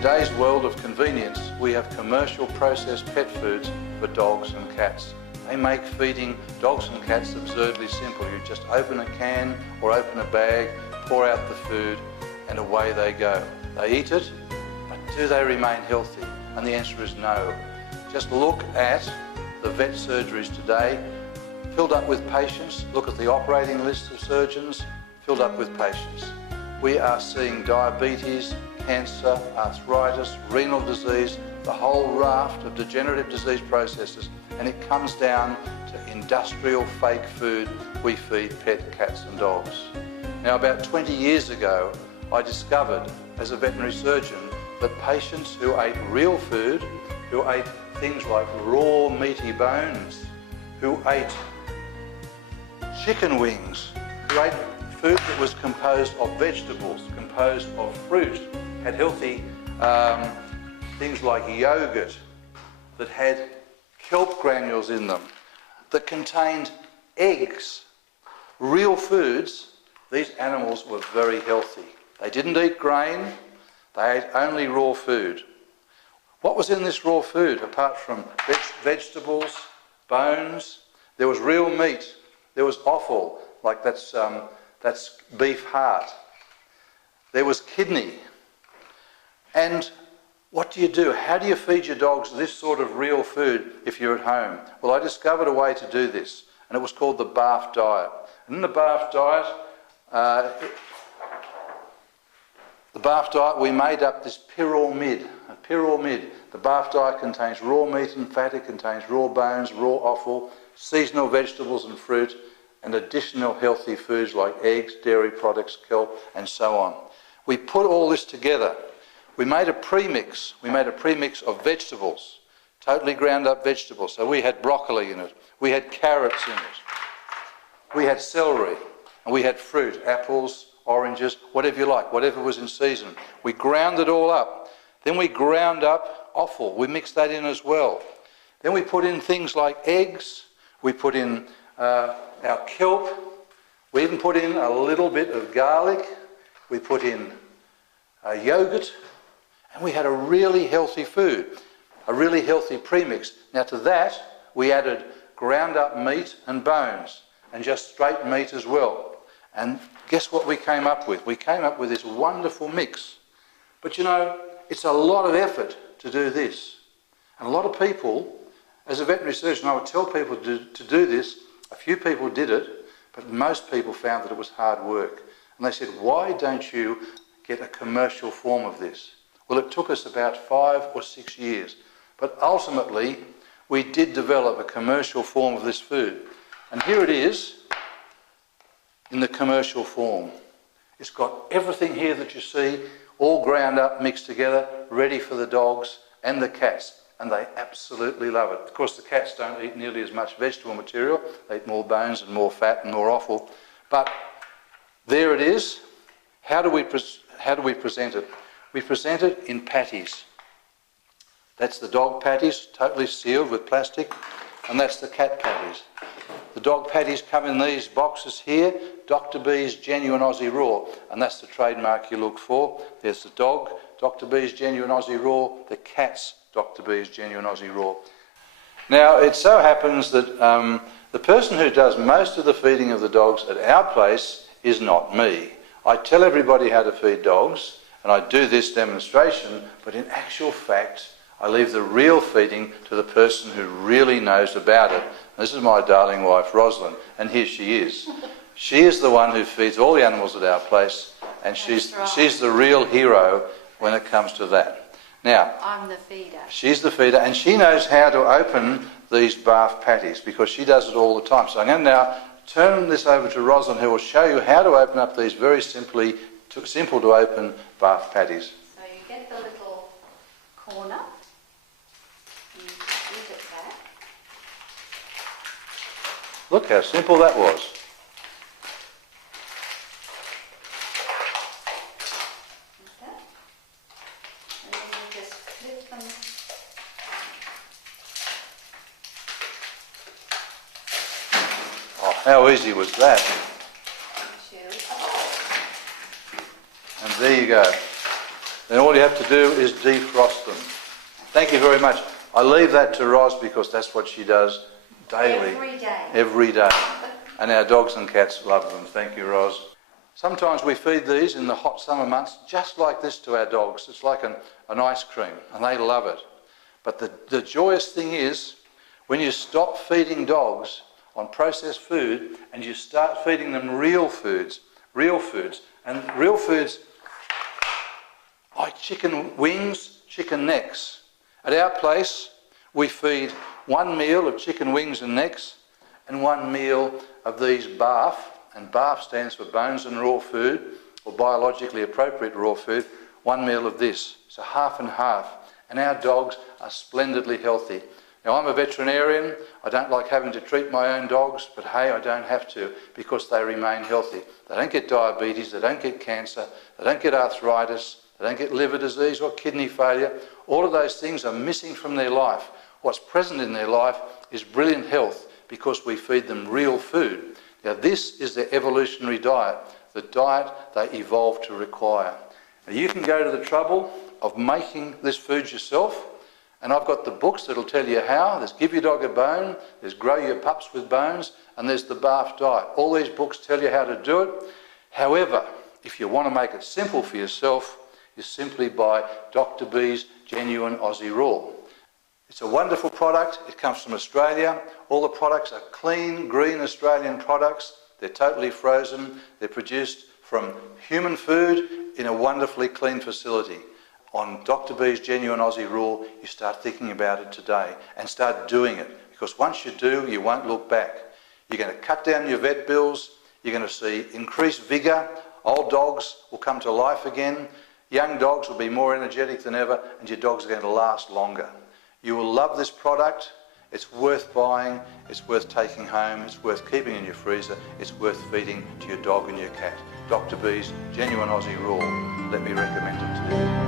today's world of convenience, we have commercial processed pet foods for dogs and cats. They make feeding dogs and cats absurdly simple. You just open a can or open a bag, pour out the food, and away they go. They eat it, but do they remain healthy? And the answer is no. Just look at the vet surgeries today, filled up with patients. Look at the operating list of surgeons, filled up with patients. We are seeing diabetes, cancer, arthritis, renal disease, the whole raft of degenerative disease processes, and it comes down to industrial fake food we feed pet cats and dogs. Now, about 20 years ago, I discovered as a veterinary surgeon that patients who ate real food, who ate things like raw meaty bones, who ate chicken wings, who ate food that was composed of vegetables, composed of fruit, had healthy things like yogurt that had kelp granules in them, that contained eggs, real foods. These animals were very healthy. They didn't eat grain, they ate only raw food. What was in this raw food apart from vegetables, bones? There was real meat, there was offal, like that's beef heart. There was kidney. And what do? How do you feed your dogs this sort of real food if you're at home? Well, I discovered a way to do this, and it was called the BARF diet. And in the BARF diet, we made up this pyramid. The BARF diet contains raw meat and fat, it contains raw bones, raw offal, seasonal vegetables and fruit, and additional healthy foods like eggs, dairy products, kelp, and so on. We put all this together. We made a premix. We made a premix of vegetables, totally ground up vegetables. So we had broccoli in it, we had carrots in it, we had celery, and we had fruit, apples, oranges, whatever you like, whatever was in season. We ground it all up. Then we ground up offal. We mixed that in as well. Then we put in things like eggs. We put in our kelp. We even put in a little bit of garlic. We put in yogurt. And we had a really healthy food, a really healthy premix. Now to that, we added ground up meat and bones, and just straight meat as well. And guess what we came up with? We came up with this wonderful mix. But you know, it's a lot of effort to do this. And a lot of people, as a veterinary surgeon, I would tell people to do this. A few people did it, but most people found that it was hard work. And they said, why don't you get a commercial form of this? Well, it took us about 5 or 6 years. But ultimately, we did develop a commercial form of this food. And here it is in the commercial form. It's got everything here that you see, all ground up, mixed together, ready for the dogs and the cats. And they absolutely love it. Of course, the cats don't eat nearly as much vegetable material. They eat more bones and more fat and more offal. But there it is. How do we present it? We present it in patties. That's the dog patties, totally sealed with plastic, and that's the cat patties. The dog patties come in these boxes here, Dr. B's Genuine Aussie Raw, and that's the trademark you look for. There's the dog, Dr. B's Genuine Aussie Raw, the cat's Dr. B's Genuine Aussie Raw. Now, it so happens that the person who does most of the feeding of the dogs at our place is not me. I tell everybody how to feed dogs, and I do this demonstration, but in actual fact, I leave the real feeding to the person who really knows about it. This is my darling wife, Rosalind, and here she is. She is the one who feeds all the animals at our place, and she's the real hero when it comes to that. Now, I'm the feeder. She's the feeder, and she knows how to open these BARF patties because she does it all the time. So I'm going to now turn this over to Rosalind, who will show you how to open up these very simple to open BARF patties. So you get the little corner, you flip it back. Look how simple that was. Okay. And then you just flip them. Oh, how easy was that? Into And there you go. Then all you have to do is defrost them. Thank you very much. I leave that to Roz because that's what she does daily. Every day. Every day. And our dogs and cats love them. Thank you, Roz. Sometimes we feed these in the hot summer months just like this to our dogs. It's like an ice cream, and they love it. But the joyous thing is, when you stop feeding dogs on processed food and you start feeding them real foods, and real foods like chicken wings, chicken necks. At our place, we feed 1 meal of chicken wings and necks and 1 meal of these BARF, and BARF stands for bones and raw food, or biologically appropriate raw food, 1 meal of this. So half and half. And our dogs are splendidly healthy. Now, I'm a veterinarian. I don't like having to treat my own dogs, but hey, I don't have to because they remain healthy. They don't get diabetes, they don't get cancer, they don't get arthritis, they don't get liver disease or kidney failure. All of those things are missing from their life. What's present in their life is brilliant health because we feed them real food. Now, this is their evolutionary diet, the diet they evolved to require. Now, you can go to the trouble of making this food yourself, and I've got the books that'll tell you how. There's Give Your Dog a Bone, there's Grow Your Pups with Bones, and there's the BARF diet. All these books tell you how to do it. However, if you want to make it simple for yourself, you simply buy Dr. B's Genuine Aussie Raw. It's a wonderful product. It comes from Australia. All the products are clean, green Australian products. They're totally frozen. They're produced from human food in a wonderfully clean facility. On Dr. B's Genuine Aussie Raw, you start thinking about it today and start doing it, because once you do, you won't look back. You're going to cut down your vet bills. You're going to see increased vigour. Old dogs will come to life again. Young dogs will be more energetic than ever, and your dogs are going to last longer. You will love this product. It's worth buying. It's worth taking home. It's worth keeping in your freezer. It's worth feeding to your dog and your cat. Dr. B's Genuine Aussie Raw. Let me recommend it to you.